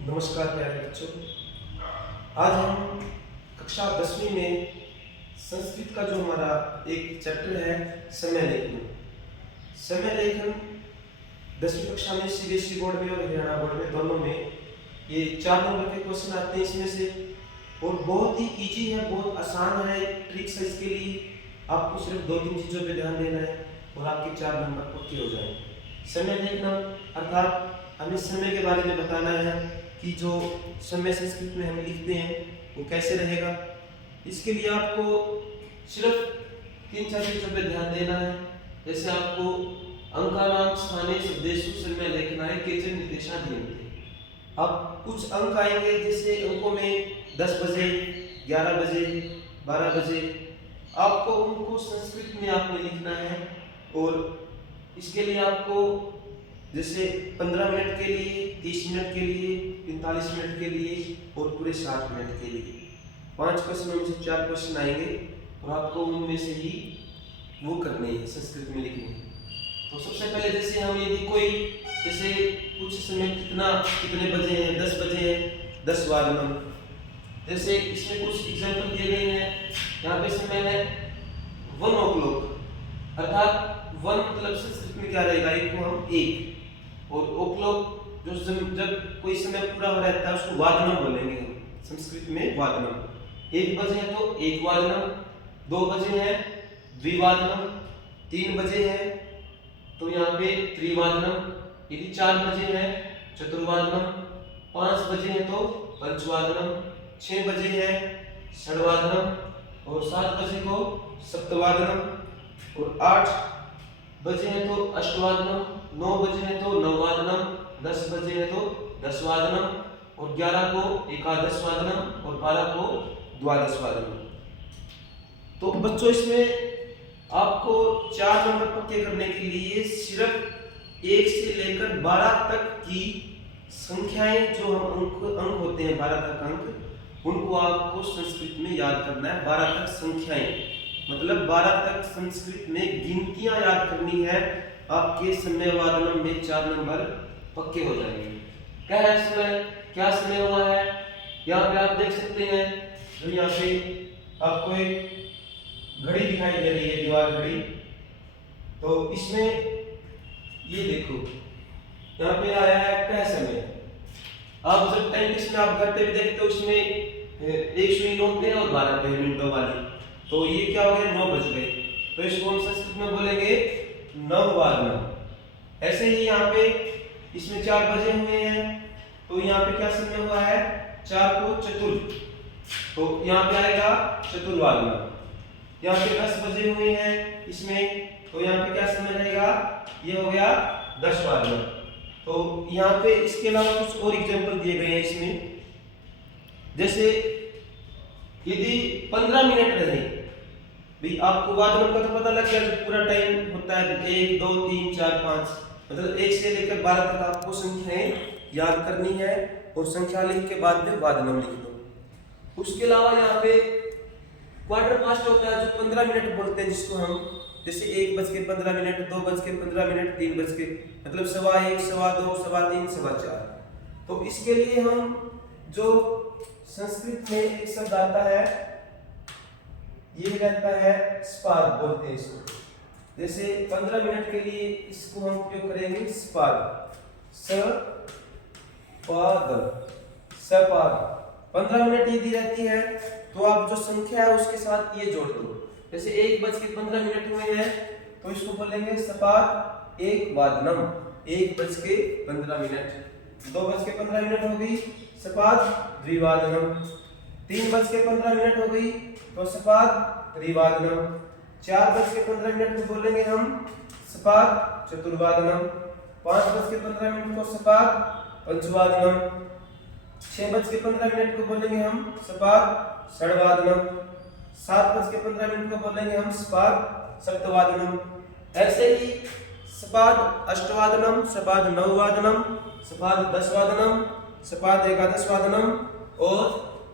नमस्कार प्यारे बच्चों। आज हम कक्षा 10वीं में संस्कृत का जो हमारा एक चैप्टर है समय लेखन। समय लेखन 10वीं कक्षा में सीबीएसई बोर्ड में और हरियाणा बोर्ड में दोनों में ये 4 नंबर के क्वेश्चन आते हैं इसमें से, और बहुत ही इजी है, बहुत आसान है। ट्रिक्स है, इसके लिए आपको सिर्फ 2-3 चीज़ों पे ध्यान देना है और आपके 4 नंबर पक्के हो जाएंगे। समय लेखना अर्थात हमें समय के बारे में बताना है कि जो समय संस्कृत में हम लिखते हैं वो कैसे रहेगा। इसके लिए आपको सिर्फ 3-4 चीजों पे ध्यान देना है। जैसे आपको अंकानाम स्थाने शब्देषु समय लेखना है केचन निर्देशाधीन। अब कुछ अंक आएंगे, जैसे अंकों में 10 बजे, 11 बजे, 12 बजे, आपको उनको संस्कृत में आपने लिखना है। और इसके लिए आपको जैसे 15 मिनट के लिए, 30 मिनट के लिए, 45 मिनट के लिए और पूरे 60 मिनट के लिए 5 क्वेश्चन में से 4 क्वेश्चन आएंगे और आपको उनमें से ही वो करने हैं, संस्कृत में लिखने हैं। तो सबसे पहले जैसे हम यदि कोई जैसे कुछ समय कितने बजे हैं, 10 बजे हैं, 10 वादनम, जैसे इसमें कुछ एग्जांपल दिए गए हैं। यहाँ पे समय है 1 o'clock, अर्थात 1 मतलब संस्कृत में क्या रहेगा, एक को हम एक, और o'clock जो जब कोई समय पूरा हो रहता है उसको वादनम बोलेंगे हम संस्कृत में, वादनम। 1 बजे है तो एक वादनम, 2 बजे है द्विवादनम, 3 बजे है तो यहाँ पे त्रिवादनम, यदि 4 बजे है चतुर्वादनम, 5 बजे है तो पंचवादनम, 6 बजे है षडवादनम और 7 बजे को सप्तवादनम, और 8 बजे है तो अष्टवादनम, 9 बजे है तो नववादनम, 10 बजे है तो दसवादनम, और 11 को एकादशवादनम और 12 को द्वादशवादनम। तो बच्चों इसमें आपको 4 नंबर पक्के करने के लिए सिर्फ 1 से लेकर 12 तक की संख्याएं, जो हम अंक होते हैं 12 तक अंक, उनको आपको संस्कृत में याद करना है। 12 तक संख्याएं मतलब 12 तक संस्कृत में गिनतियां याद करनी है। आपके समय वादनम में 4 नंबर पक्के हो जाएंगे। क्या है समय, क्या समय हुआ है, यहाँ पे आप देख सकते हैं। जो यहाँ पे आपको एक घड़ी दिखाई दे रही है, दीवार घड़ी, तो इसमें ये देखो यहाँ पे आया है कह समय। आप जब टाइम में आप घर पे भी देखते हो, इसमें 1 सुई नोट है और 12 मिनटों वाली, तो ये क्या हो गया, 9 बज गए, तो इसको हम संस्कृत में बोलेंगे नववादनम। ऐसे ही यहाँ पे इसमें 4 बजे हुए हैं, तो यहाँ पे क्या समय हुआ है, 4 को चतुर, तो यहाँ पे आएगा चतुर्वादनम। यहाँ पे 10 बजे हुए हैं इसमें, तो यहाँ पे क्या समय रहेगा, ये हो गया दशवादनम। तो यहाँ पे इसके अलावा कुछ और एग्जांपल दिए गए हैं इसमें। जैसे यदि 15 मिनट रहे, भाई आपको वादनम का तो पता लग गया, पूरा टाइम होता है 1 2 3 4 5, मतलब 1 से लेकर 12 तक आपको संख्याएं याद करनी है, और संख्या लिख के बाद में वादनम लिख दो। उसके अलावा यहाँ पे क्वार्टर पास्ट होता है, जो 15 मिनट बोलते हैं, जिसको हम जैसे 1:15, 2:15, 3 मतलब 1:15, 1:15, 2:15, 3:15, तो इसके लिए हम जो संस्कृत में एक शब्द आता है, ये रहता है स्पाद बोलते हैं इसको। जैसे 15 मिनट के लिए इसको हम उपयोग करेंगे स्पाद, सपाद। 15 मिनट यदि रहती है तो आप जो संख्या है उसके साथ ये जोड़ दो। जैसे 1:15 हुए हैं तो इसको बोलेंगे सपाद 1 वादनम, 1:15। 2:15 हो गई सपाद द्विवादनम, 3:15 हो गई तो सपाद त्रिवादनम, 4:15 को बोलेंगे हम सपाद चतुर्वादनम, 5:15 को सपाद पंचवादनम, 6:15 को बोलेंगे हम सपाद षडवादनम, 7:15 को बोलेंगे हम सपाद सप्तवादनम। ऐसे ही सपाद अष्टवादनम, सपाद नववादनम, सपाद दसवादनम, सपाद एकादशवादनम, और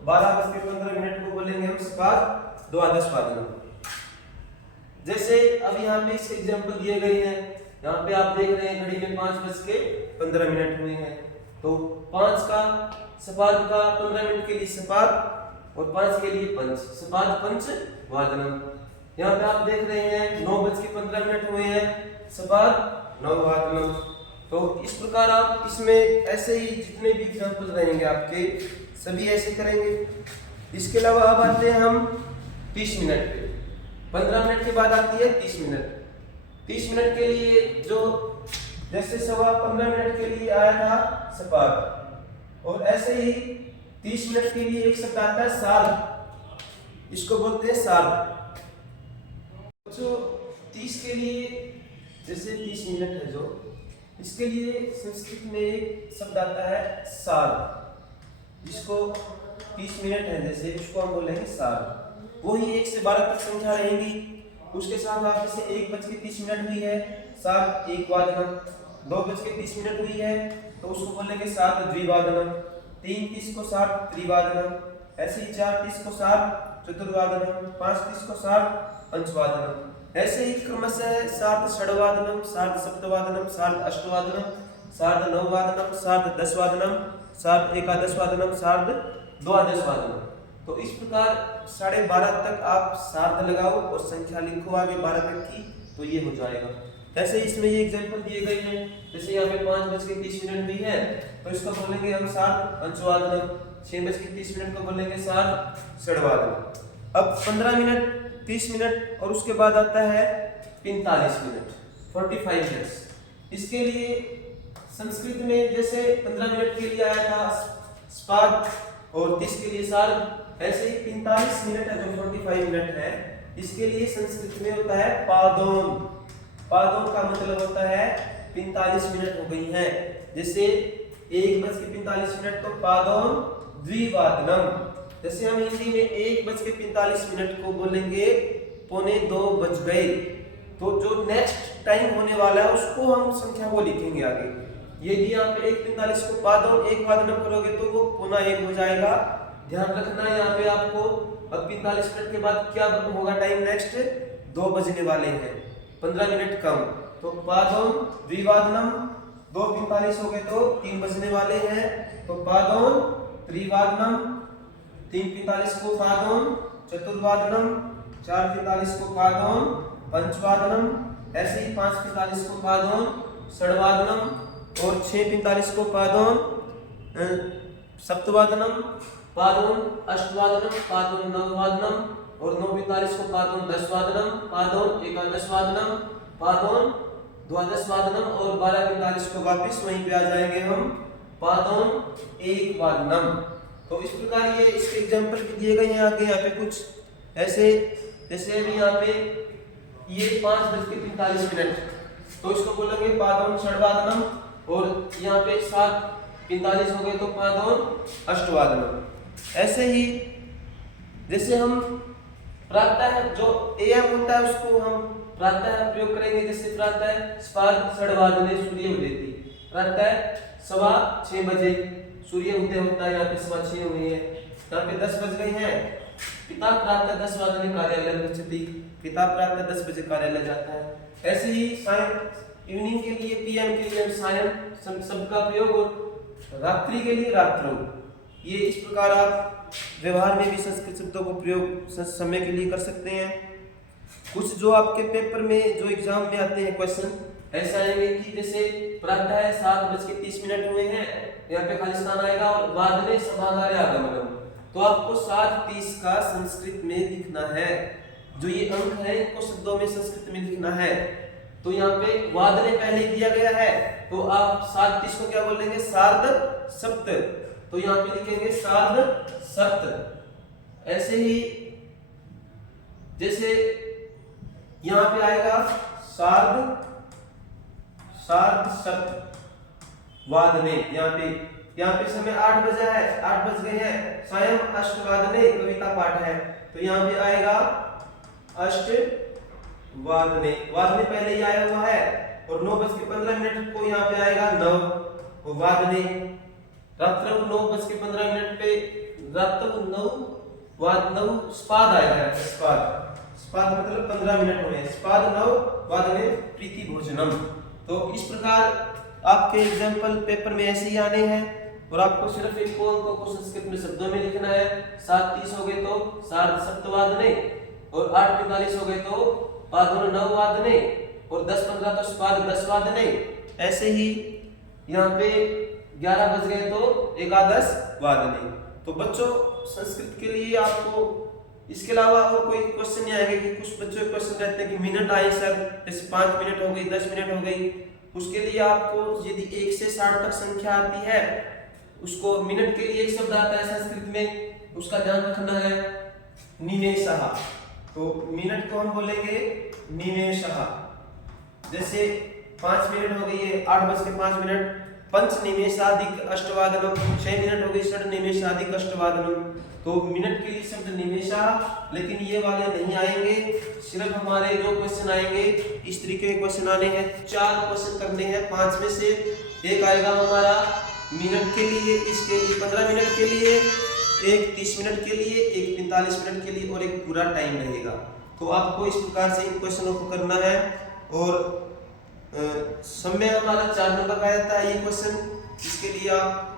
12:15 को बोलेंगे हम सपाद द्वादशवादनम। जैसे अब यहाँ पे इसके एग्जांपल दिए गए हैं, यहाँ पे आप देख रहे हैं घड़ी में 5:15 हुए हैं, तो 5 का सपाद का 15 मिनट के लिए सपाद और 5 के लिए पंच, सपाद पंच वादनम। यहाँ पे आप देख रहे हैं 9:15 हुए हैं, सपाद 9 वादनम। तो इस प्रकार आप इसमें ऐसे ही जितने भी एग्जाम्पल रहेंगे आपके सभी ऐसे करेंगे। इसके अलावा अब आते हैं हम 30 मिनट पे। 15 मिनट के बाद आती है 30 मिनट। 30 मिनट के लिए जो जैसे सवा 15 मिनट के लिए आया था सपाद, और ऐसे ही 30 मिनट के लिए एक शब्द आता है सार्ध, इसको बोलते हैं सार्ध। जो 30 के लिए जैसे 30 मिनट है जो, इसके लिए संस्कृत में एक शब्द आता है सार्ध, जिसको 30 मिनट है जैसे उसको हम बोलेंगे सार्ध। वही 1 से 12 तक संख्या रहेंगी। उसके साथ आप जैसे 1:30 हुई है सार्ध एक वादनम, 2:30 हुई है तो उसको बोलेंगे सार्ध द्विवादनम, 3:30 को सार्ध त्रिवादनम, ऐसे ही 4:30 को सार्ध चतुर्वादनम, 5:30 को सार्ध पंचवादनम, ऐसे ही क्रमशः सार्ध षड्वादनम, सार्ध सप्तवादनम, सार्ध अष्टवादनम, सार्ध नववादनम, सार्ध दशवादनम, सार्ध एकादशवादनम, सार्ध द्वादशवादनम। तो इस प्रकार 12:30 तक आप सार्ध लगाओ और संख्या लिखो आगे 12 तक की, तो ये हो जाएगा। ऐसे इसमें ये एग्जांपल दिए गए हैं, जैसे यहाँ पे 5:30 हुई है तो इसको बोलेंगे हम सार्ध पंचवादनम, 6:30 को बोलेंगे सार्ध षड्वादनम। अब 15 मिनट, 30 मिनट और उसके बाद आता है 45 मिनट, 45 मिनट्स। इसके लिए संस्कृत में जैसे 15 मिनट के लिए आया था स्पाद और 30 के लिए सार्ध, ऐसे ही 45 मिनट है जो 45 मिनट है, इसके लिए संस्कृत में होता है पादोन। पादोन का मतलब होता है 45 मिनट हो गई हैं। जैसे 1:45 तो पादोन द्विवादनम। जैसे हम हिंदी में 1:45 को बोलेंगे 1:45 बज गए, तो जो नेक्स्ट टाइम होने वाला है उसको हम संख्या को लिखेंगे आगे। यदि यहाँ पे 1:45 को पादोन 1 वादनम करोगे तो वो 1:45 हो जाएगा। ध्यान रखना है यहाँ पे आपको। अब 45 मिनट के बाद क्या होगा टाइम नेक्स्ट, 2 बजने वाले हैं, 15 मिनट कम, तो पादोन द्विवादनम, 2:45 हो गए तो 3 बजने वाले हैं, तो पादोन त्रिवादनम, 3:45 को पादोन चतुर्वादनम, 4:45 को पादोन पंचवादनम, ऐसे ही 5:45 को पादोन षड्वादनम और 6:45 को पादोन सप्तवादनम, पादोन अष्टवादनम, पादोन नववादनम और 9:45 को पादोन दशवादनम, पादोन एकादशवादनम, पादोन द्वादशवादनम और 12:45 को वापस वहीं पे आ जाएंगे हम पादोन एक वादनम। तो इस प्रकार ये इसके एग्जांपल भी दिए गए हैं आगे यहाँ पे कुछ ऐसे, जैसे अभी यहाँ पे ये 5:45 तो इसको बोलेंगे पादोन षड्वादनम, और यहाँ पे 7:45 हो गए तो पादोन अष्टवादनम। ऐसे ही जैसे हम प्रातः जो एएम होता है उसको हम प्रातः प्रयोग करेंगे। जैसे प्रातः स्पार्ध षड्वादने सूर्य उदयति, प्रातः 6:15 बजे सूर्य उदय होता है, यहाँ पे 6:15 हुए हैं, यहाँ पे 10 बज गए हैं। पिता प्रातः 10 वादने कार्यालय गच्छति, पिता प्रातः 10 बजे कार्यालय जाता है। ऐसे ही सायं इवनिंग के लिए पीएम के लिए सायं सबका प्रयोग, और रात्रि के लिए रात्रो। ये इस प्रकार आप व्यवहार में भी संस्कृत शब्दों को प्रयोग समय के लिए कर सकते हैं। कुछ जो आपके पेपर में जो एग्जाम में आते हैं क्वेश्चन ऐसा आएंगे कि जैसे प्रातः 7:30 हुए हैं, यहाँ पे खाली स्थान आएगा और वादने सभागारे आगमनम, तो आपको 7:30 का संस्कृत में लिखना है। जो ये अंक है इनको शब्दों में संस्कृत में लिखना है। तो यहाँ पे वादने पहले दिया गया है, तो आप 7:30 को क्या बोलेंगे, सार्ध सप्त, तो यहाँ पे लिखेंगे सार्ध सप्त। ऐसे ही जैसे यहाँ पे आएगा सार्ध सप्त वादने, यहाँ पे समय 8 बजा है, 8 बज गए हैं, स्वयं अष्टवादने कविता पाठ है, तो यहाँ पे आएगा अष्टवादने, वादने पहले ही आया हुआ है, और 9:15 को यहाँ पे आएगा नव वादने, रात्र 9:15 पे रात्र 9 स्पाद आएगा, स्पाद मतलब 15 मिनट हुए, स्पाद 9 वादने प्रीति भोजनम। तो इस प्रकार आपके एग्जाम्पल पेपर में ऐसे ही आने हैं और आपको सिर्फ एक को संस्कृत में शब्दों में लिखना है। 7:30 हो गए तो सार्ध सप्तवादने, और 8:45 हो गए तो पादोन 9 वादने, और 10:15 तो स्वाद 10 वादने। ऐसे ही यहाँ पे 11 बज गए तो एकादश वादने। तो बच्चों संस्कृत के लिए आपको इसके अलावा और कोई क्वेश्चन नहीं आएगा कि कुछ बच्चों के क्वेश्चन रहते हैं कि मिनट आए सर, जैसे 5 मिनट हो गई, 10 मिनट हो गई। उसके लिए आपको यदि 1 से 60 तक संख्या आती है, उसको मिनट के लिए एक शब्द आता है संस्कृत में, उसका ध्यान रखना है निमेषः। तो मिनट को हम बोलेंगे निमेषः। जैसे 5 मिनट हो गई है, 8:05, पंच निमेषाधिक अष्टवादनम, 6 मिनट हो गई, षड निमेषाधिक अष्टवादनम। तो मिनट के लिए शब्द निमेषा, लेकिन ये वाले नहीं आएंगे। सिर्फ हमारे जो क्वेश्चन आएंगे इस तरीके के क्वेश्चन आने हैं। 4 क्वेश्चन करने हैं 5 में से। एक आएगा हमारा मिनट के लिए, इसके लिए 15 मिनट के लिए, एक 30 मिनट के लिए, एक 45 मिनट के लिए, और एक पूरा टाइम रहेगा। तो आपको इस प्रकार से इन क्वेश्चनों को करना है। और समय हमारा 4 नंबर का रहता है ये क्वेश्चन। इसके लिए आप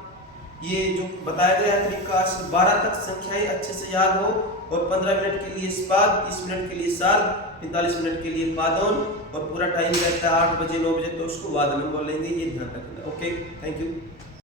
ये जो बताया गया तरीका 12 तक संख्याएं अच्छे से याद हो, और 15 मिनट के लिए स्पाद, 30 मिनट के लिए साल, 45 मिनट के लिए पादोन, और पूरा टाइम रहता है 8 बजे 9 बजे तो उसको वादन बोलेंगे। ये ध्यान रखना। Okay, thank you.